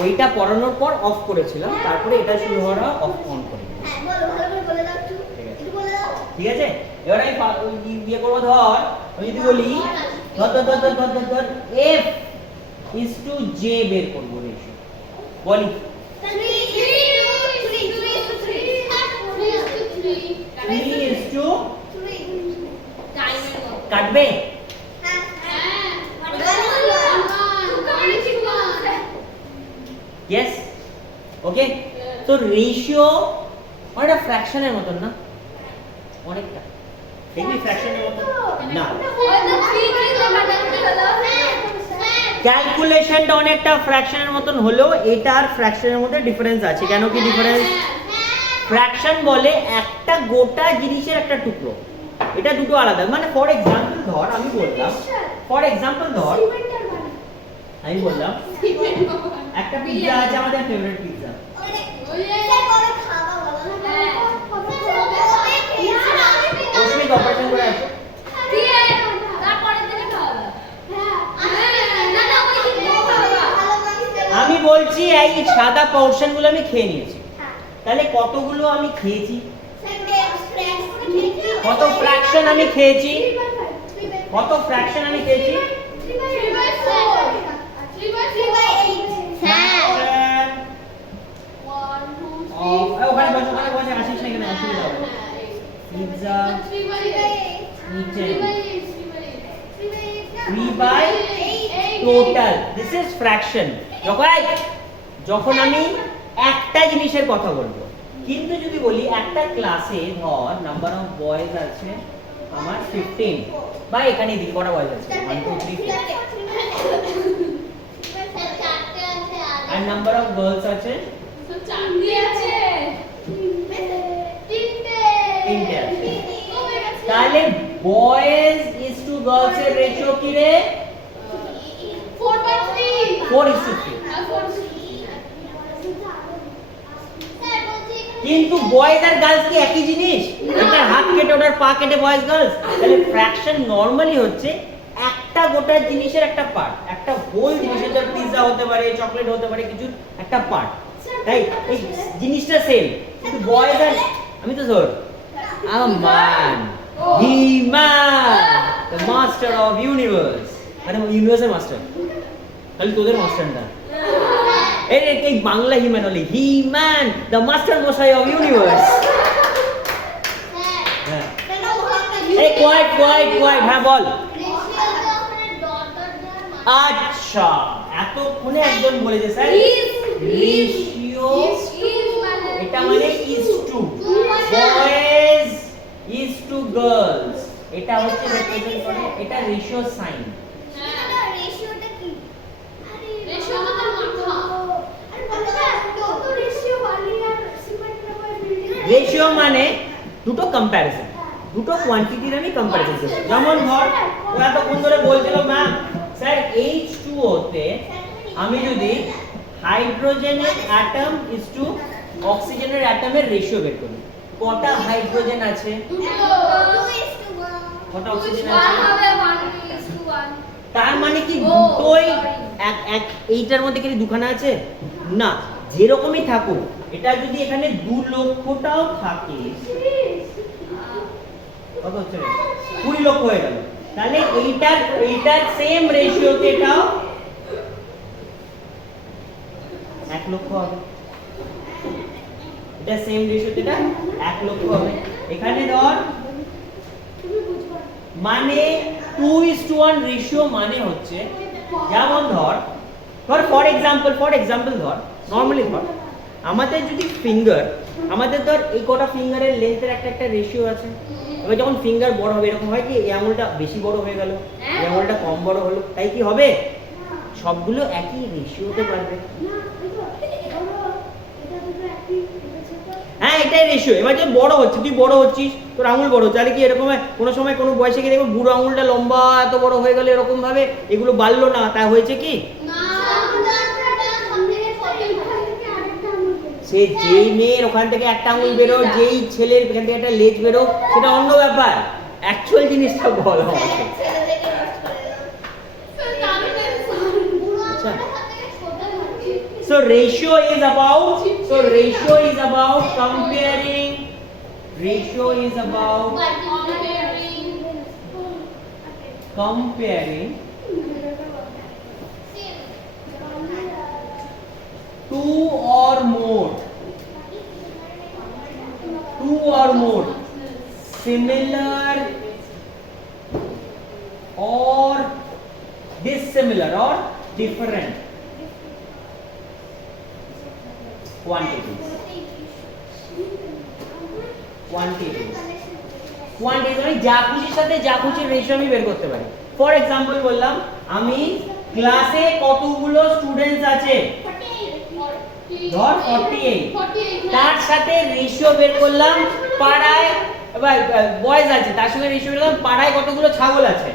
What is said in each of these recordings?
ওইটা পড়ানোর পর অফ করেছিলাম, তারপরে এটা শুরু হওয়ার অফ অন করে। ঠিক আছে, এবার আমি ইয়ে করবো, ধর আমি যদি বলি ধর এফ ইজ টু জে বের করবো রেশিও, বলি 3:3 কাটবে। ইয়েস, ওকে। তো রেশিও অনেকটা ফ্র্যাকশনের মতন না, অনেকটা দেখবি ফ্র্যাকশনের মতন না, ক্যালকুলেশনটা অনেকটা ফ্র্যাকশনের মতন হলেও এটা আর ফ্র্যাকশনের মধ্যে ডিফারেন্স আছে। কেন কি ডিফারেন্স? ফ্র্যাকশন বলে একটা গোটা জিনিসের একটা টুকরো, এটা দুটো আলাদা। মানে ফর এক্সাম্পল ধর আমি বললাম একটা পিৎজা আছে, আমাদের ফেভারিট পিৎজা, অপারেশন করে আসো, আমি বলছি এই সাদা পোরশন গুলো আমি খেয়ে নিয়েছি, তাহলে কতগুলো আমি খেয়েছি, কত ফ্র্যাকশন আমি খেয়েছি, কত ফ্র্যাকশন আমি খেয়েছি, ওখানে বসে আসিস না, এখানে আসিস না, pizza 3/8 total, this is fraction. যখন আমি একটা জিনিসের কথা বলবো, কিন্তু যদি বলি একটা ক্লাসে ধর নাম্বার অফ বয়েজ আছে আমার 15, বা এখানে দিই কটা বয়েজ আছে 1 2 3 4, আর নাম্বার অফ গার্লস আছে তিনটে আছে। তাহলে বয়েজ ইজ টু গার্লস এর রেশিও কি রে? 4:3। কিন্তু বয়েজ আর গার্লস কি একই জিনিস? এটা হাত কেটে ওটার পা কেটে বয়েজ গার্লস। তাহলে ফ্র্যাকশন নরমালি হচ্ছে একটা গোটা জিনিসের একটা পার্ট, একটা হোল জিনিসের, যেমন পিৎজা হতে পারে, চকলেট হতে পারে, কিছু একটা পার্ট, তাই এই জিনিসটা সেম। কিন্তু বয়েজ আর আমি তো ধর মান He-Man, the master of universe, মানে ইউনিভার্সের মাস্টার, খালি তোদের মাস্টারটা এই বাংলা হিম্যান হলি, He-Man, the master মশাই of universe। হ্যাঁ এই কোয়াইট হ্যাঁ বল। আচ্ছা, এতক্ষণে একজন বলেছে স্যার রেশিও, এটা মানে is to boys is to girls, এটা হচ্ছে রিপ্রেজেন্ট করে, এটা রেশিও সাইন। রেশিওটা কি? রেশিও তো মাথা, তো রেশিও বালি আর সিমেন্ট নামের বিল্ডিং। রেশিও মানে দুটো কম্প্যারিজন, দুটো কোয়ান্টিটির আমি কম্প্যারিজন করছি। যেমন ধর ওরা তখন ধরে বলছিল ম্যাম স্যার H2O তে আমি যদি হাইড্রোজেনের অ্যাটম ইজ টু অক্সিজেনের অ্যাটমের রেশিও বের করি, কটা হাইড্রোজেন আছে, কটা অক্সিজেন আছে? তার মানে কি দুটোই এক এইটার মধ্যে কি দুখানা আছে না? যেরকমই থাকুক, এটা যদি এখানে 2 লক্ষটাও থাকে, কত হচ্ছে 20 লক্ষ হয়ে গেল, তাহলে এইটার সেম রেশিওতে এটাও 1 লক্ষ হবে, এটা সেম রেশিওতে এটা 1 লক্ষ হবে। এখানে ধর মানে 2:1 রেশিও মানে হচ্ছে, যেমন ধর ফর এক্সাম্পল ধর নরমালি ধর আমাদের যদি ফিঙ্গার, আমাদের ধর এই কটা ফিঙ্গারের লেন্থের একটা রেশিও আছে। এবার যখন ফিঙ্গার বড় হবে, এরকম হয় কি এই আঙুলটা বেশি বড় হয়ে গেল, এই আঙুলটা কম বড় হলো, তাই কি হবে সবগুলো একই রেশিওতে পারবে। হ্যাঁ এটাই রেশিও। এবার যখন বড় হচ্ছে, তুই বড় হচ্ছিস, তোর আঙুল বড় হচ্ছে, তাহলে কি এরকম হয় কোনো সময় কোনো বয়সে গিয়ে দেখবো বুড়ো আঙুলটা লম্বা এত বড় হয়ে গেল, এরকম ভাবে এগুলো বাড়লো না, তা হয়েছে কি সে যেই মেয়ের ওখান থেকে একটা আঙুল বেরো, যেই ছেলের এখান থেকে একটা লেজ বেরো, সেটা অন্য ব্যাপার, অ্যাকচুয়াল জিনিসটা বলো আমাকে। So ratio is about comparing. Ratio is about comparing two or more similar or dissimilar or different quantities মানে যা খুশির সাথে যা খুশির রেশিও আমি বের করতে পারি। ফর এক্সাম্পল বললাম আমি ক্লাসে কতগুলো স্টুডেন্টস আছে, ধর 48, তার সাথে রেশিও বের করলাম পাড়ায় বয়েজ আছে, তার সঙ্গে রেশিও বের করলাম পাড়ায় কতগুলো ছাগল আছে।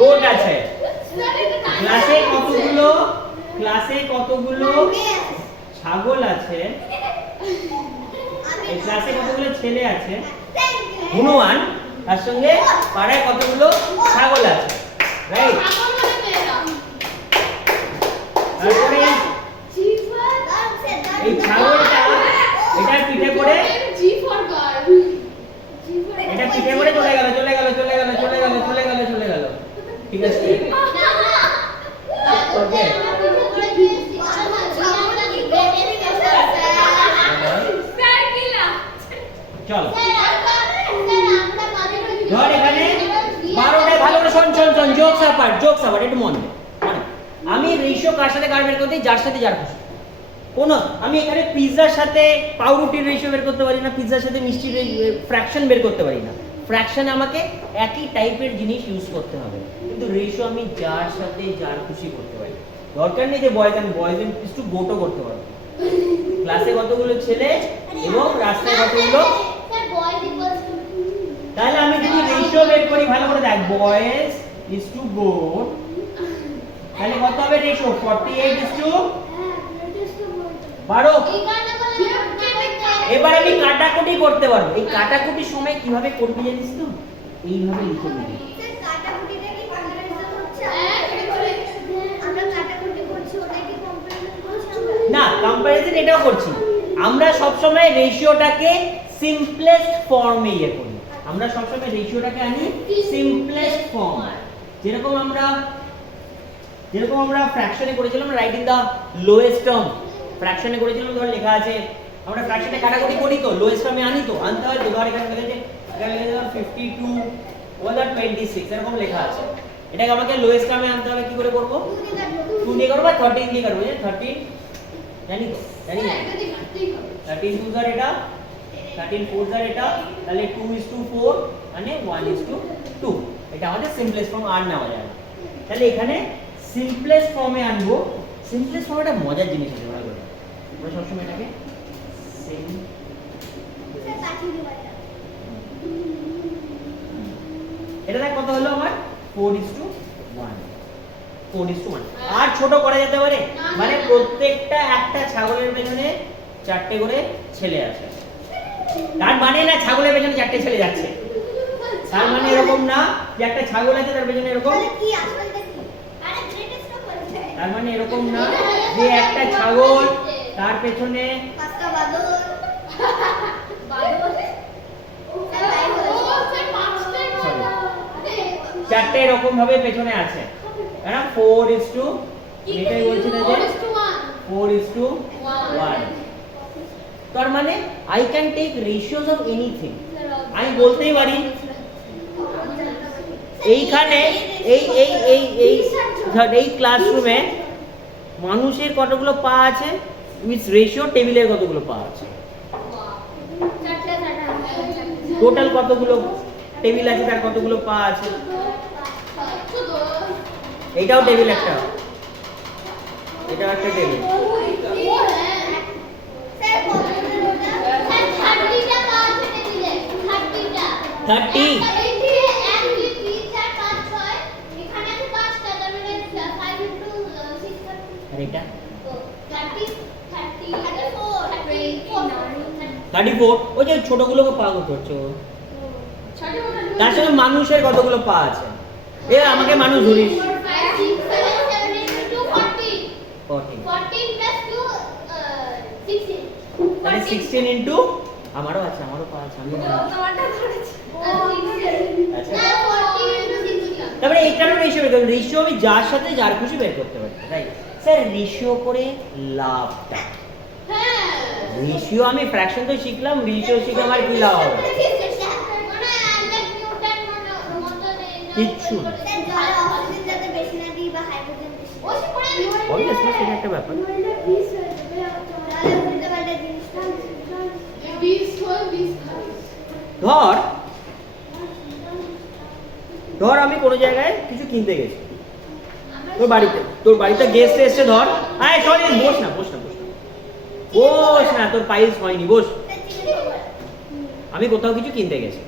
গোট আছে। ক্লাসে কতগুলো ছাগল আছে, এই ক্লাসে কতগুলো ছেলে আছে গুণমান, তার সঙ্গে পাড়ায় কতগুলো ছাগল আছে, রাইট? তারপরে এই ছাগলটা এটা পিঠে করে চলে গেল, ঠিক আছে? ওকে, চলো ধর এখানে 12টায় ভালো করে শোন জোকস অ্যাপার্ট একটু মন দে। আমি রেশিও কার সাথে কার বের করতে, যার সাথে যার খুশি। আমি এখানে পিৎজার সাথে পাউরুটির রেশিও বের করতে পারি না, পিৎজার সাথে মিষ্টির ফ্র্যাকশন বের করতে পারি না। ফ্র্যাকশন আমাকে একই টাইপের জিনিস ইউজ করতে হবে, কিন্তু রেশিও আমি যার সাথে যার খুশি করতে পারি। দরকার নেই যে বয়েজ ইজ টু গোটো করতে পারবো। ক্লাসে কতগুলো ছেলে এবং রাস্তায় কতগুলো, তাহলে আমি যদি রেশিও বের করি ভালো করে দেখ, বয়েজ ইজ টু গোট, তাহলে কত হবে রেশিও? 48 is two 12। এবার আমি কাটাকুটি করতে পারবো। এই কাটাকুটির সময় কিভাবে করবি জানিস তো? এইভাবে লিখে নিবি। না, কম্পারিজন এটাও করছি। আমরা সব সময় রেশিওটাকে সিম্পলেস্ট ফর্মে করি। আমরা সব সময় রেশিওটাকে আনি সিম্পলেস্ট ফর্ম। যেরকম আমরা ফ্র্যাকশনে করেছিলাম, right in the lowest term. ফ্র্যাকশনে করেছিলাম, ধর লেখা আছে আমরা ফ্র্যাকশনে কাটাকুটি করি তো, লোয়েস্ট টার্মে আনি তো, আনতে হয় তো। ধর এখানে লেখা আছে 52 ওভার 26 এরকম লেখা আছে। এটাকে আমাকে লোয়েস্ট টার্মে আনতে হবে। কি করে করব? 2 দিয়ে করব বা 13 দিয়ে করব। 13 জানি তো, জানি না। 13 2 আর এটা, 13 4 আর এটা, তাহলে 2:4 মানে 1:2। এটা আমাদের সিম্পলেস্ট ফর্ম, আর নেওয়া যায় না। তাহলে এখানে সিম্পলেস্ট ফর্মে আনবো। সিম্পলেস্ট ফর্ম একটা মজার জিনিস আছে, ভালো করে আমরা সবসময় এটাকে এটা দেখ কত হলো আমার 4:1। আর ছোট করা যেতে পারে, মানে প্রত্যেকটা একটা ছাগলের পেছনে 4টে করে ছেলে আছে। তার মানে না ছাগলের পেছনে 4টে ছেলে যাচ্ছে, তার মানে এরকম না যে একটা ছাগল আছে তার পেছনে এরকম, তার মানে এরকম না যে একটা ছাগল তার পেছনে 4টে এরকম ভাবে পেছনে আছে। 4:, এটাই বলছিল যে 4:1। তার মানে I can take ratios of anything. আমি বলতেই পারি এইখানে এই ক্লাসরুমে মানুষের কতগুলো পা আছে উইথ রেশিও টেবিলের কতগুলো পা আছে, টোটাল কতগুলো টেবিল আছে তার কতগুলো পা আছে। এইটাও টেবিল, একটা এটাও একটা টেবিল। 30 আর এটা 34। ওই যে ছোটগুলোকে পা করতে হচ্ছে। তার সঙ্গে মানুষের কতগুলো পা আছে? এ আমাকে মানুষ ধরিস। 14 তাহলে 16 ইনটু আমারও আছে, আমারও পা আছে, আমি আচ্ছা। তারপরে এটারও রেশিও বের করতে, রেশিও আমি যার সাথে যার খুশি বের করতে পারি, রাইট? স্যার রেশিও করে লাভটা, রেশিও আমি ফ্র্যাকশন তো শিখলাম, রেশিও শিখে আমার কি লাভ হবে? কিচ্ছু না। অবভিয়াসলি সেটা একটা ব্যাপার। ধর ধর আমি কোনো জায়গায় কিছু কিনতে গেছি, তোর বাড়িতে গেস্ট এসছে, ধর আয় সরি বস না তোর পাইলস হয়নি, বস। আমি কোথাও কিছু কিনতে গেছি,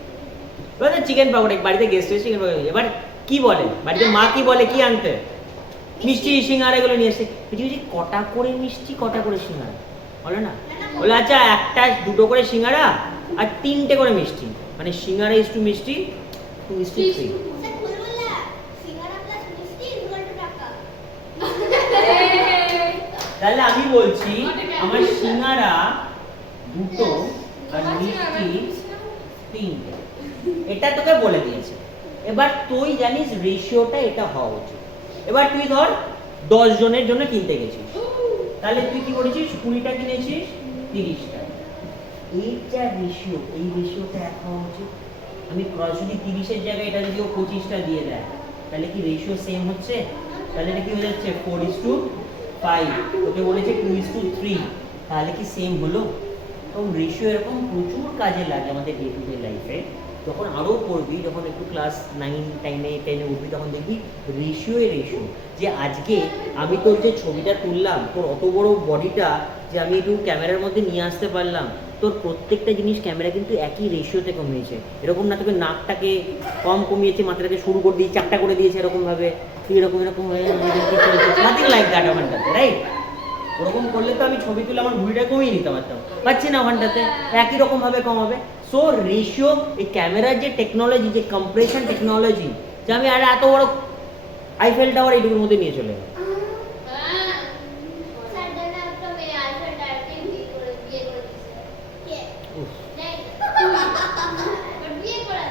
চিকেন পকোড়া, বাড়িতে গেস্ট এসে চিকেন পকোড়া, এবার কি বলে বাড়িতে মা, কি বলে কি আনতে? মিষ্টি সিঙ্গারা এগুলো নিয়ে এসে, কটা করে মিষ্টি কটা করে সিঙ্গারা বলে না, বলে আচ্ছা একটা দুটো করে সিঙ্গারা আর 3টে করে মিষ্টি, মানে সিঙ্গারা ইজ টু মিষ্টি 2:3। তাহলে আমি বলছি আমার সিঙ্গারা দুটো আর মিষ্টি 3টে, এটা তোকে বলে দিয়েছে। এবার তুই জানিস রেশিওটা এটা হওয়া উচিত। এবার তুই ধর 10 জনের জন্য কিনতে গেছিস, তাহলে তুই কি করেছিস? 20টা কিনেছিস, 30টা। এই যা রেশিও, এই রেশিওটা এক হওয়া উচিত। আমি যদি 30-এর জায়গায় এটা যদি ও 25টা দিয়ে দেয়, তাহলে কি রেশিও সেম হচ্ছে? তাহলে এটা কি হয়ে যাচ্ছে 4:5, তোকে বলেছে 2:3, তাহলে কি সেম হলো? এবং রেশিও এরকম প্রচুর কাজে লাগে আমাদের ডে টু ডে লাইফে। যখন আরও পড়বি, যখন একটু ক্লাস 9, 10-এ উঠবি, তখন দেখবি রেশিও যে আজকে আমি তোর যে ছবিটা তুললাম, তোর অত বড় বডিটা যে আমি একটু ক্যামেরার মধ্যে নিয়ে আসতে পারলাম, তোর প্রত্যেকটা জিনিস ক্যামেরা কিন্তু একই রেশিওতে কমিয়েছে। এরকম না তোকে নাকটাকে কম কমিয়েছে, মাথাটাকে শুরু করে দিয়ে 4টা করে দিয়েছে এরকম ভাবে, তুই এরকম নাথিং লাইক দ্যাট ওখানটাতে, রাইট? ওরকম করলে তো আমি ছবি তুলে আমার ভুঁড়িটা কমিয়ে নিতে পারতাম, পাচ্ছি না ওখানটাতে, একই রকম ভাবে কমাবে। সো রেশিও, এই ক্যামেরার যে টেকনোলজি, যে কম্প্রেশন টেকনোলজি, যে আমি আর এত বড় আইফেল টাওয়ার এইটুকুর মধ্যে নিয়ে চলে গেলাম।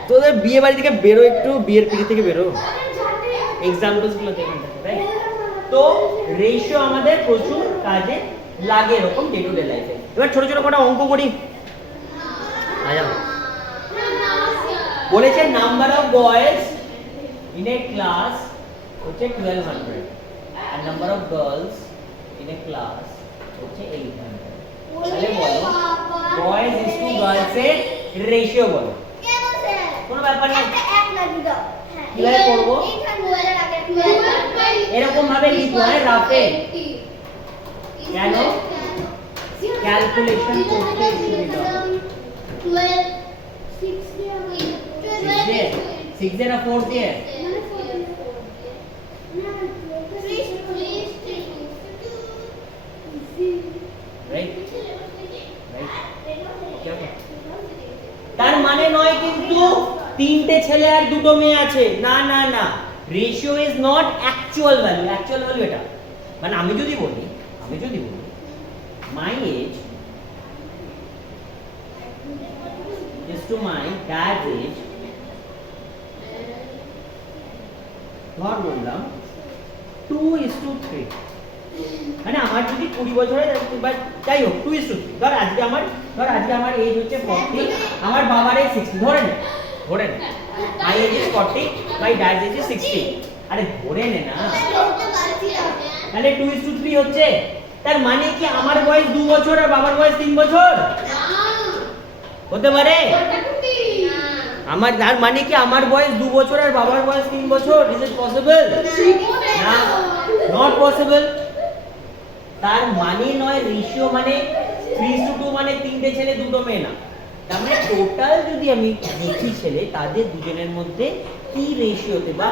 তোদের বিয়ে বাড়ি থেকে বেরো, একটু বিয়ের পিড়ি থেকে বেরো, এক্সাম্পলস গুলো দেখেন, রাইট? তো রেশিও আমাদের প্রচুর কাজে লাগে এরকম ডে টু ডে লাইফে। এবার ছোট ছোট কটা অঙ্ক করি। বলেছে number of boys in a class হচ্ছে 1200 আর number of girls in a class হচ্ছে 800। তাহলে বলো বয়েজ ইজ টু গার্লস এর রেশিও বলো। কোনো ব্যাপার না, কিভাবে করব? এরকম ভাবে লিখবো, রাফে কেন ক্যালকুলেশন করতে সুবিধা হবে। 6 দিয়ে না 4 দিয়ে? তার মানে নয় কিন্তু 3টে ছেলে আর 2টো মেয়ে আছে, না না না, ratio is not actual value. Actual value এটা, মানে আমি যদি বলি my age is to my dad's age, ধর বললাম 2:3, মানে আমার যদি 20 বছর হয়, যাই হোক 2:3। ধর আজকে আমার এজ হচ্ছে 40, আমার বাবার এজ 60, ধরে নে my age is 40, my dad's age is 60। আরে ধরে নে না, তাহলে 2:3 হচ্ছে। তার মানে কি আমার বয়স 2 বছর আর বাবার বয়স 3 বছর হতে পারে? তার মানে কি আমার বয়স 2 বছর আর বাবার বয়স 3 বছর? Is it possible? না, নট পসিবল। তার মানে নয় রেশিও মানে 3:2 মানে 3টে ছেলে 2টো মেয়ে না। তার মানে টোটাল যদি আমি দেখি ছেলে, তাদের দুজনের মধ্যে কি রেশিওতে বা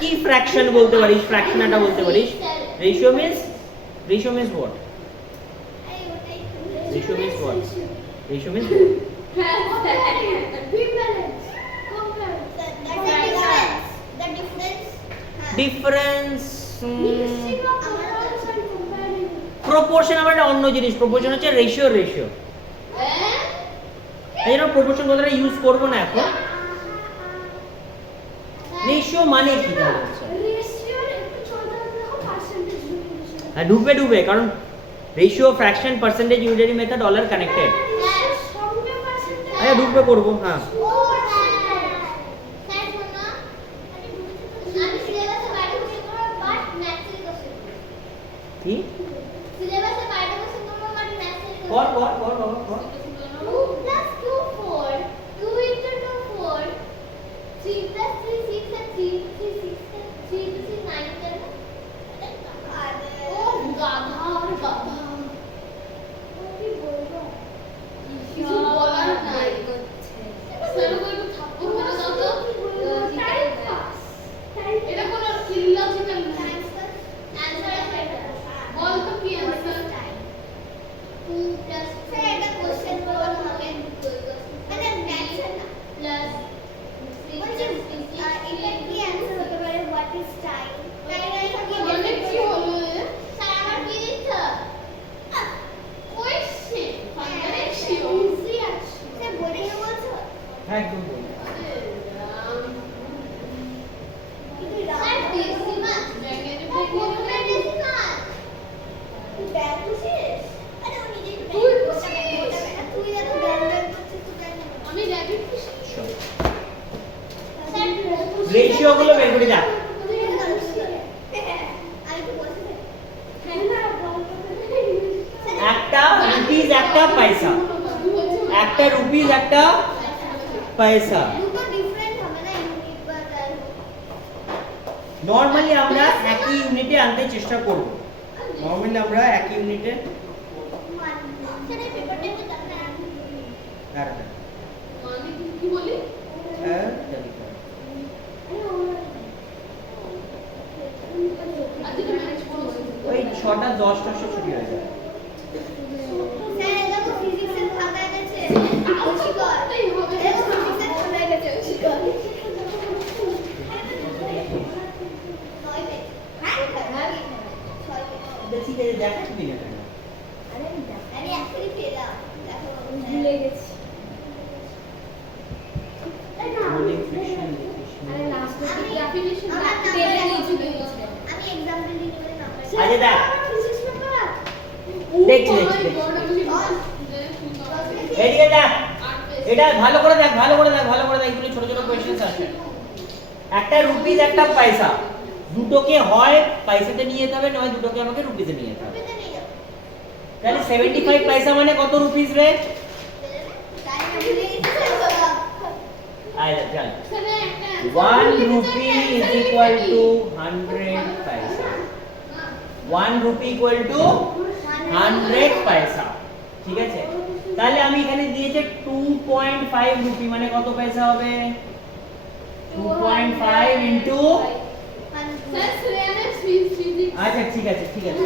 কি ফ্র্যাকশন বলতে পারিস, ফ্র্যাকশনটা বলতে পারিস। Ratio means what? Ratio means difference. Proportion আবার একটা অন্য জিনিস, প্রপোর্শন হচ্ছে রেশিও রেশিও, এই জন্য প্রপোর্শন কথাটা ইউজ করব না এখন। রেশিও মানে কি তাহলে? হ্যাঁ ডুবে ডুবে, কারণ ratio, fraction, percentage, unitary method all are connected. আচ্ছা ডুবে করব। হ্যাঁ কি কর কর কর বাবা কর। 2 plus 2 4, 2 into 2 4, 3 plus 3 6 and 3 3 6 and 3 to 6 9 10. Oh গাধা আর গাধা, কি বলবো কিছু বলার নাই। সেলো করে থাপ্পড় মেরে দাও তো, টাইম পাস। এটা কোনো ইললজিক্যাল না। অ্যানসার আছে এটা, বল তো কি অ্যানসার? 2 plus এটা কোশ্চেন বলবো হবে মানে ম্যাথস না প্লাস 3 এটা কি অ্যানসার হতে পারে? What is time? টাইম কি বলতে কি হলো স্যার? আমার কি দিচ্ছ কোশ্চেন ফান্ডামেন্টাল ইজি আছে স্যার, বলে বলছো? হ্যাঁ একদম বল। Sir decimal negative decimal back বুঝিস? আরে উনি যে তুই বুঝিস, তুই এত ব্যাক করছিস তো জানি আমি নেগেটিভ বুঝি। স্যার রেশিও গুলো বের করে দাও। একটা রুপিস একটা পয়সা, একটা রুপিস একটা পয়সা। দুটো ডিফারেন্ট হবে না ইউনিট বা তাই নরমালি আমরা একই ইউনিটে আনতে চেষ্টা করব। নরমালি আমরা একই ইউনিটে সেটা পেপার টেপে জানা আর মানে কি বলি? হ্যাঁ জানি তো। ওই 6টা 10টা সে ছুটি হয়ে যায়। স্যার এটা তো ফিজিক্সের খাতায় গেছে, বেশি কর তাই হবে। এটা ফিজিক্সের খাতায় গেছে, বেশি কর। 9 পেজ হ্যাঁ ভাবি 6 পেজ ঠিক আছে দেখা কি না কেন? আরে অ্যাকচুয়ালি পেলাম, দেখো ভুলে গেছি। Rolling friction, আরে লাস্ট কি ডেফিনিশন টেবিলে নিচে দিয়েছে। আমি एग्जांपल দিয়ে নিয়ে নাম্বার আচ্ছা দেখ ফিজিক্স পেপার দেখছি এদিকে দেখ, এটা ভালো করে দেখ, ভালো করে দেখ, ভালো করে দেখ, এগুলো ছোট ছোট কোশ্চেনস আছে। একটা রুপিস একটা পয়সা, দুটোকে হয় পয়সাতে নিয়ে যেতে হবে, নয় দুটোকে আমাকে রুপিসে নিয়ে যেতে হবে। তাহলে 75 পয়সা মানে কত রুপিস রে? আচ্ছা চল, 1 rupee is equal to 100 paisa, 1 rupee equal to 100 paisa, ঠিক আছে? তাহলে আমি এখানে দিয়েছে 2.5 রুপি মানে কত পয়সা হবে? 2.5 into আচ্ছা ঠিক আছে ঠিক আছে,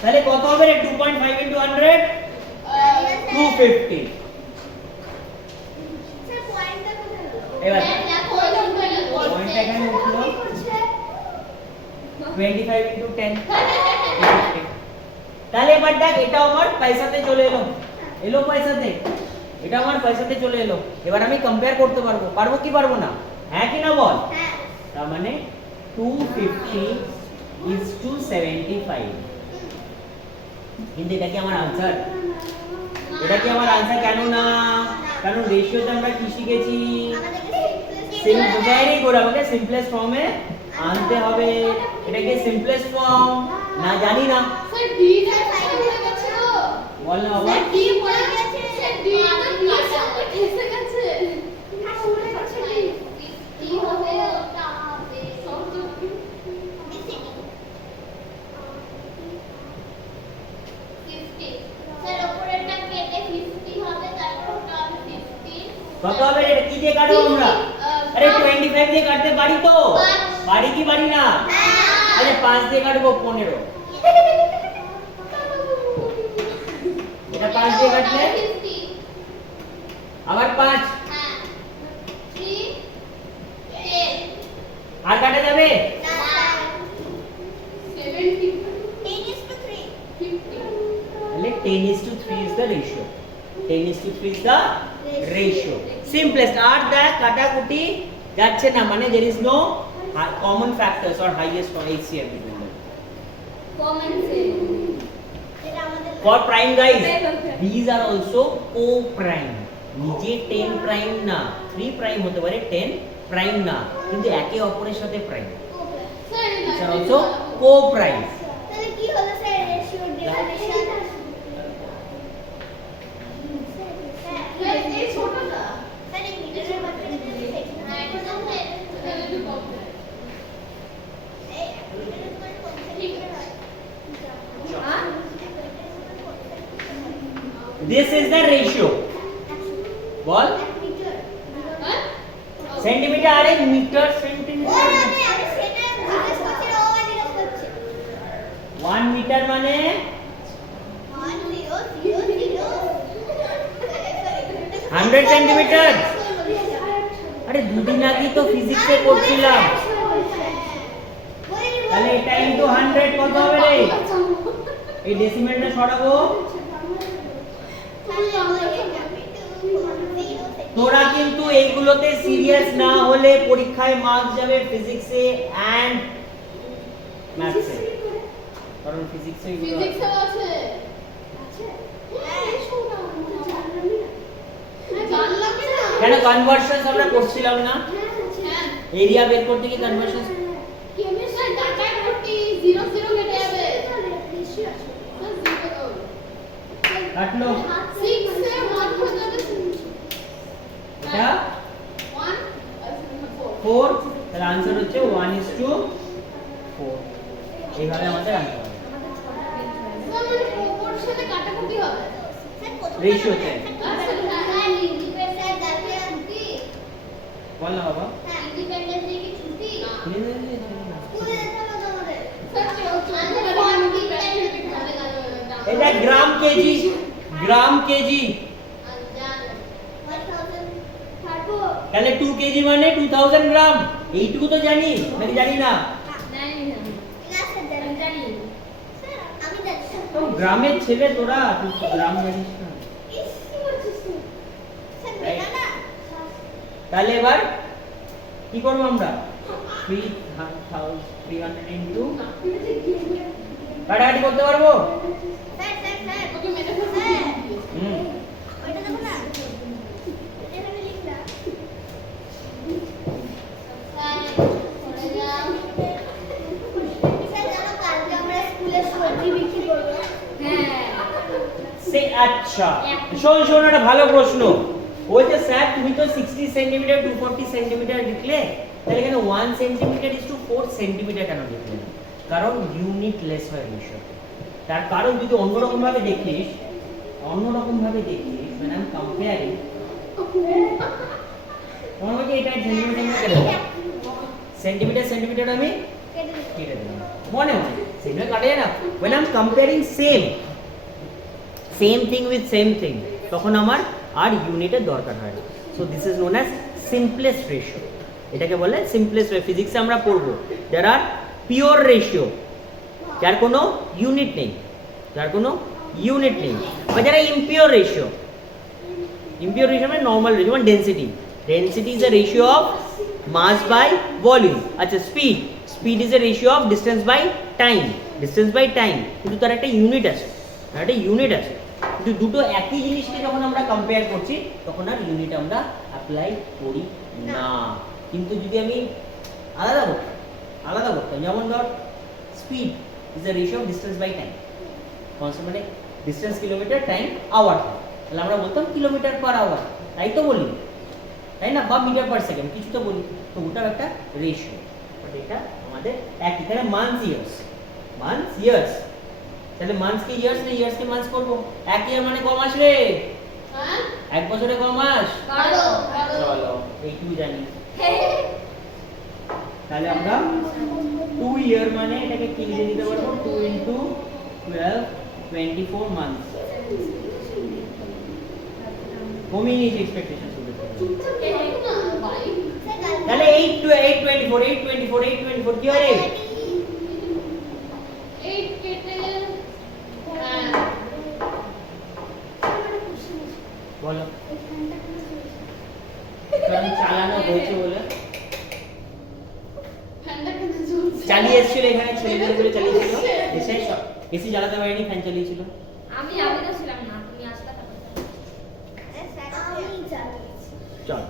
তাহলে কত হবে রে? 2.5 into 100 250। এবার পয়েন্টটা এখানে উঠলো 25 into 10 250। তাহলে এবার দেখ এটা আমার পয়সাতে চলে এলো, এলো পয়সাতে, এটা আমার পয়সাতে চলে এলো। এবার আমি কম্পেয়ার করতে পারবো, পারবো কি পারবো না? হ্যাঁ কি না বল? তার মানে 250 is to 75। কিন্তু এটা কি আমার আনসার? এটা কি আমার আনসার? কেন না? কারণ রেশিওতে আমরা কি শিখেছি? ভেরি গুড, আমাকে সিম্পলেস্ট ফর্মে আনতে হবে। এটা কি সিম্পলেস্ট ফর্ম না? জানি না, স্যার ডি এর সাইড হয়ে গেছে তো বল না বাবা। স্যার ডি পড়ে গেছে, স্যার ডি তো নিচে সামনে ফেসে গেছে। হ্যাঁ পড়ে গেছে ডি হবে ওটা হবে শব্দ মিসিং 50। স্যার উপরেরটা কেটে 50 হবে, তারপর ওটা হবে 50। কত হবে? এটা কি দিয়ে কাটবো আমরা? আরে 25 দিয়ে কাটতে পারি তো? পারি কি পারি না? আরে 5 দিয়ে কাটবো 15। 10:3 is the ratio. 10:3 is the ratio. Simplest. আর দেখ কাটাকুটি যাচ্ছে না, মানে there is no common factors or highest or HCF between them. Common sense এটা আমাদের For prime guys, these are also co-prime. নিজে 10 prime না, 3 prime হতে পারে, 10 prime না, কিন্তু একে অপরের সাথে prime. Sir These are also co-prime. তাহলে কি হলো স্যার রেশিও ডেফিনিশন স্যার এই ছোটটা স্যার এই মিটারের বাচ্চাটা হ্যাঁ এটা তো এটা একটু কম এই মিটারের করে কম ঠিক আছে হ্যাঁ This is the ratio. বল হ্যাঁ সেন্টিমিটার আরে মিটার সেন্টিমিটার। আমি সেটা জিজ্ঞেস করছি ও জিজ্ঞেস করছে 1 মিটার মানে 100 সেন্টিমিটার। আরে দুদিন আগেই তো ফিজিক্সে পড়ছিলাম। তাহলে এটা ইনটু 100 কত হবে রে? এই ডেসিমেলটা সরাবো। তোরা কিন্তু এইগুলোতে সিরিয়াস না হলে পরীক্ষায় মার্কস যাবে ফিজিক্সে এন্ড ম্যাথসে, কারণ ফিজিক্সে এগুলো ফিজিক্সে আছে জানলাম না কেন কনভার্সনস আমরা করছিলাম না? হ্যাঁ এরিয়া বের করতে কি কনভার্সনস কেমিস্ট্রি টাকায় ভর্তি 0 0 কেটে যাবে কাটলো 6 এ 1 হয়ে যাবে এটা 1 4, তাহলে आंसर হচ্ছে 1:4। এইভাবে আমাদের আনসার হবে মানে প্রপোর্শনে কাটাকুটি হবে রেশিওতে। হ্যাঁ লিমিটেড স্যার যাবে ছুটি বল না বাবা। হ্যাঁ ইন্ডিপেন্ডেন্স ডে কি ছুটি না নে, নে, নে, নে, স্কুলে নে। যেতে হবে আমাদের স্যার চলছে এটা গ্রাম কেজি, গ্রাম কেজি। তাহলে 2 কেজি মানে 2000 গ্রাম। এইটুকু তো জানি, নাকি জানি না? তো গ্রামের ছেলে তোরা, তুই তো গ্রাম জানিস না। তাহলে এবার কি করব আমরা? 300 ইনটু কাটাকাটি করতে পারবো? হুম সে আচ্ছা শোন শোন, একটা ভালো প্রশ্ন। ওই যে স্যার তুমি তো 60 সেন্টিমিটার 240 সেন্টিমিটার লিখলে, তাহলে এখানে 1 সেন্টিমিটার ইজ টু 4 সেন্টিমিটার কেন লিখলে? কারণ ইউনিট লেস হয় রেশিও। তার কারণ যদি অন্যরকম ভাবে দেখিস, when I'm comparing, তোমার মধ্যে এটা সেন্টিমিটার আমি কেটে দিলাম, মনে হয় সেন্টিমিটার কাটে না। when I'm comparing same thing with same thing, তখন আমার আর ইউনিটের দরকার হয় না। So this is known as simplest ratio. এটাকে বলে সিম্পলেস্ট রেশিও। ফিজিক্সে আমরা পড়বো দেয়ার আর পিওর রেশিও, যার কোনো ইউনিট নেই, বা যারা ইমপিওর রেশিও মানে নর্মাল রেশিও, মানে density is the ratio of mass by volume. আচ্ছা speed is the ratio of distance by time, কিন্তু তার একটা ইউনিট আছে, কিন্তু দুটো একই জিনিসকে যখন আমরা কম্পেয়ার করছি তখন আর ইউনিট আমরা অ্যাপ্লাই করি না। কিন্তু যদি আমি আলাদা করতাম, যেমন ধর speed is the ratio of distance by time, concept মানে ডিস্টেন্স কিলোমিটার, টাইম আওয়ার, তাহলে আমরা বলতাম কিলোমিটার পার আওয়ার, তাই তো বলি, তাই না? বা মিটার পার সেকেন্ড, কিছু তো বলি। তো ওটার একটা রেশিও, বাট এটা আমাদের একই। তাহলে মান্থস ইয়ার্স, তাহলে মান্থসকে ইয়ার্স না ইয়ার্সকে মান্থস করবো। এক ইয়ার মানে ক মাস রে? হ্যাঁ এক বছরে ক মাস? 12 চলো এইটুকু জানি। তাহলে আমরা 2 ইয়ার মানে এটাকে কি লিখে দিতে পারবো? 2 ইনটু 12 24 মান্থস। কমিয়ে নিয়েছি এক্সপেকটেশন শুরু থেকে। তাহলে 824 কি হয় রে? 8 কেটে বলো কারণ চালানো হয়েছে বলে ফ্যানটা কিন্তু ঝুলছে। চালিয়ে এসেছিল এখানে ছেলেদের বলে চালিয়েছিল এসে এসি চালাতে পারেনি ফ্যান চালিয়েছিল আমি তো ছিলাম না, তুমি আসলে আমি চালিয়েছি। চল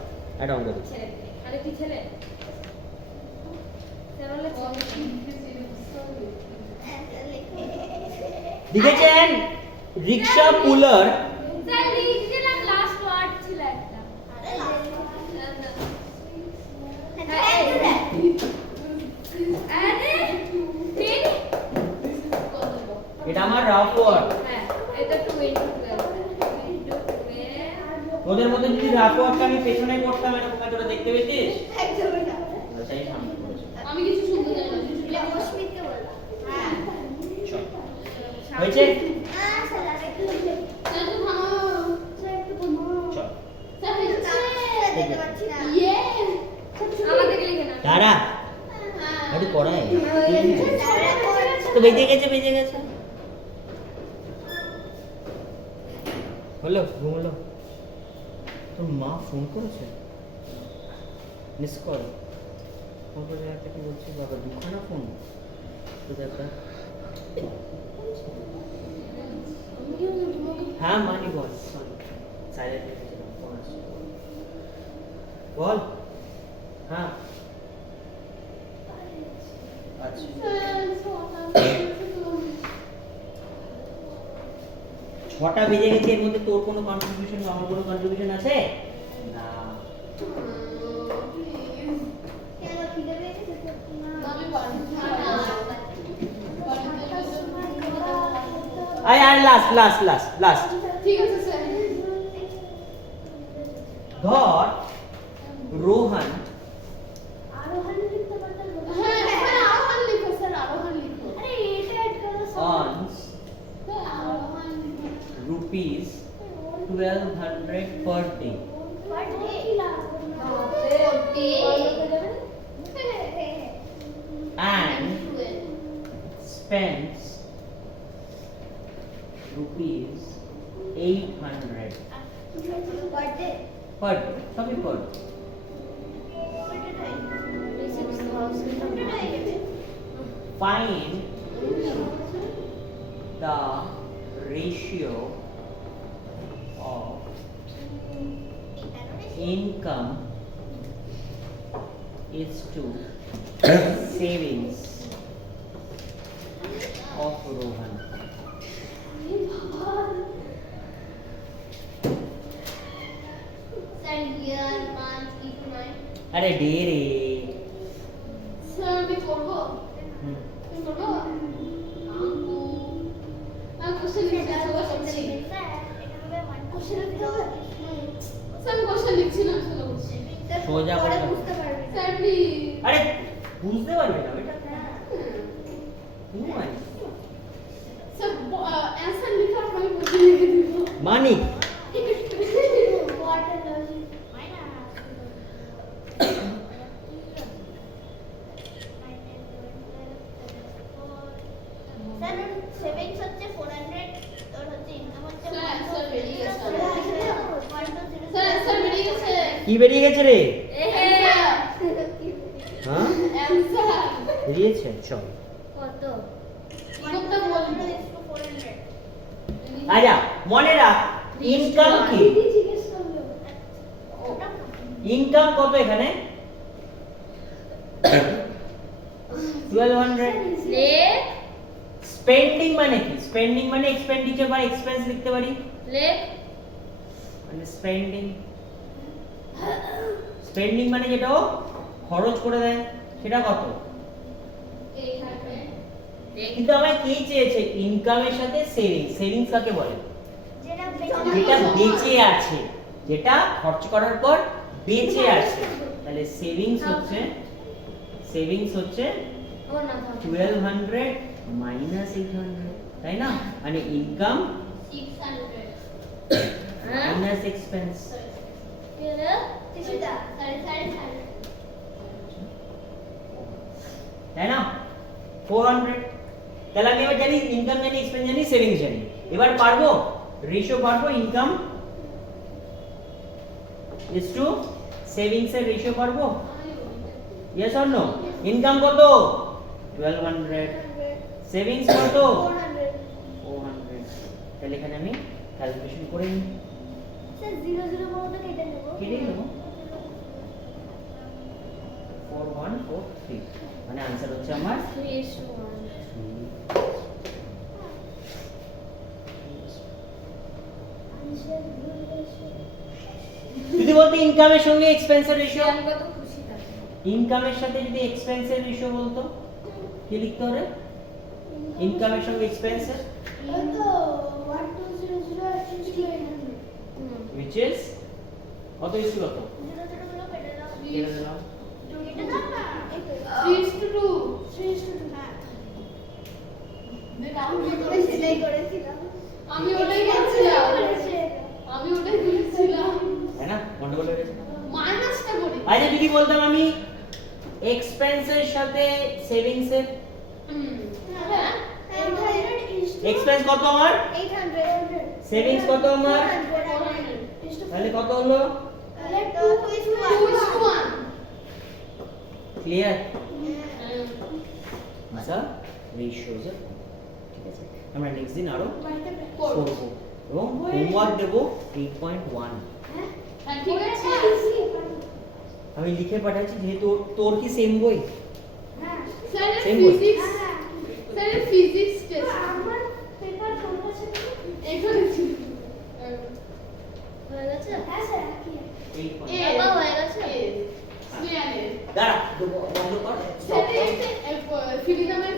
এটা অন করি ছেলে। আরে কি ছেলে? তাহলে লিখেছেন রিকশা পুলার স্যার লিখছিলাম লাস্ট ওয়ার্ড ছিল একটা। আরে তিন এটা আমার রাফ ওয়ার্ড হ্যাঁ এটা 2 into 12 ওদের মধ্যে যদি রাফ ওয়ার্ডটা আমি পেছনে করতাম এরকম তোরা দেখতে পেতিস একদমই না। সেই সামনে করেছি। আমি কিছু শুনতে চাই না। অস্মিতকে বললাম। হ্যাঁ। চল হয়েছে স্যার আরেকটু স্যার একটু থামাও। স্যার একটু থামাও। চল স্যার দেখতে পাচ্ছি না। ইয়ে। আমাদের লিখে না। দাঁড়া একটু পড়াই তো বেজে গেছে হলো ঘুমলো তোর মা ফোন করেছে মিস কল ফোন করে একটা কি বলছে বাবা দুখানা ফোন তো দেখা হ্যাঁ মানি বল সাইলেন্ট রেখেছিলাম ফোন আসছে বল হ্যাঁ আচ্ছা ছটা বেজে গেছে এর মধ্যে তোর কোনো কন্ট্রিবিউশন বা আমার কোনো কন্ট্রিবিউশন আছে না কেন খিদে পেয়েছে না আমি পারি আয় আর লাস্ট ঠিক আছে স্যার ধর রোহন আরোহণ লিখতে পারতেন হ্যাঁ স্যার আরোহণ লিখো স্যার আরোহণ লিখো আরে এটা এড করো earns স্যার আরোহণ লিখো rupees 1200 per day What day? and spends rupees 800 What day? per day সবই per day find the ratio of income is to savings of Rohan. Sir, year, month, week, month. अरे day रे Sir, আমি করবো? हम्म, আমি করবো? আমি question লিখছি, আসলে করছি। Question লিখতে হবে? Sir, আমি question লিখছি না, আসলে করছি। সোজা করে দাও। Sir, please. अरे বুঝতে পারবে না বেটা তুমি মানে Sir, answer লিখার পরে আমি question লিখে দিব। মানি What a logic. Sir savings হচ্ছে 400 আর হচ্ছে ইনকাম হচ্ছে স্যার বেরিয়ে গেছে স্যার বেরিয়ে গেছে কি বেরিয়ে গেছে রে হ্যাঁ হ্যাঁ অ্যানসার বেরিয়েছে চল কত? কত বলবো 400 আচ্ছা মনে রাখ ইনকাম কি জিজ্ঞেস করলো ইনকাম কত এখানে 1200 লে স্পেন্ডিং মানে কি স্পেন্ডিং মানে এক্সপেন্ডিচার বা এক্সপেন্স লিখতে পারি লে মানে স্পেন্ডিং মানে যেটা ও খরচ করে দেয় সেটা কত 800 কিন্তু আমায় কি চেয়েছে ইনকামের সাথে সেভিংস কাকে বলে যেটা যেটা বেঁচে আছে যেটা খরচ করার পর বেঁচে আছে তাহলে সেভিংস হচ্ছে ও না থাম 1200 মাইনাস 800 তাই না মানে ইনকাম 600 হ্যাঁ মাইনাস এক্সপেন্স কেরে তিসুদা সাড়ে তাই না 400 তাহলে আমি এবার জানি ইনকাম জানি এক্সপেন্স জানি সেভিংস জানি এবার পারবো রেশিও পারবো ইনকাম ইজ টু সেভিংস এর রেশিও পারবো? Yes or no? ইনকাম কত? 1200, সেভিংস কত? 400। তাহলে এখানে আমি ক্যালকুলেশন করে নিই, কেটে নেব। 4143, মানে आंसर হচ্ছে আমার 3:1 যদি বলতে ইনকামের সঙ্গে এক্সপেন্সের রেশিও, আমি কত খুশি থাকি ইনকামের সাথে যদি এক্সপেন্সের রেশিও বলতো কি লিখতে হবে? ইনকামের সঙ্গে এক্সপেন্সের which is কত ইস কত? কেটে দিলাম। 3:2 আমি ওটাই করছিলাম তাই না? গন্ডগোল হয়ে গেছে। মাইনাসটা করি আচ্ছা যদি বলতাম আমি এক্সপেন্সের সাথে সেভিংস এর, হ্যাঁ এক্সপেন্স কত আমার, সেভিংস কত আমার, তাহলে কত হলো? 2:1 ক্লিয়ার? আচ্ছা রেশিওস এর, ঠিক আছে, আমরা নেক্সট দিন আরো করব এবং হোমওয়ার্ক দেব 8.1। হ্যাঁ ঠিক আছে আমি লিখে পাঠাচ্ছি, যেহেতু তোর কি সেম বই? Sir Same boy? Physics sir physics test এখানে ছিল 8.1 বাবা হয়ে গেছে স্নেহানের দাঁড়া বন্ধ কর, স্যার ফিলিনামের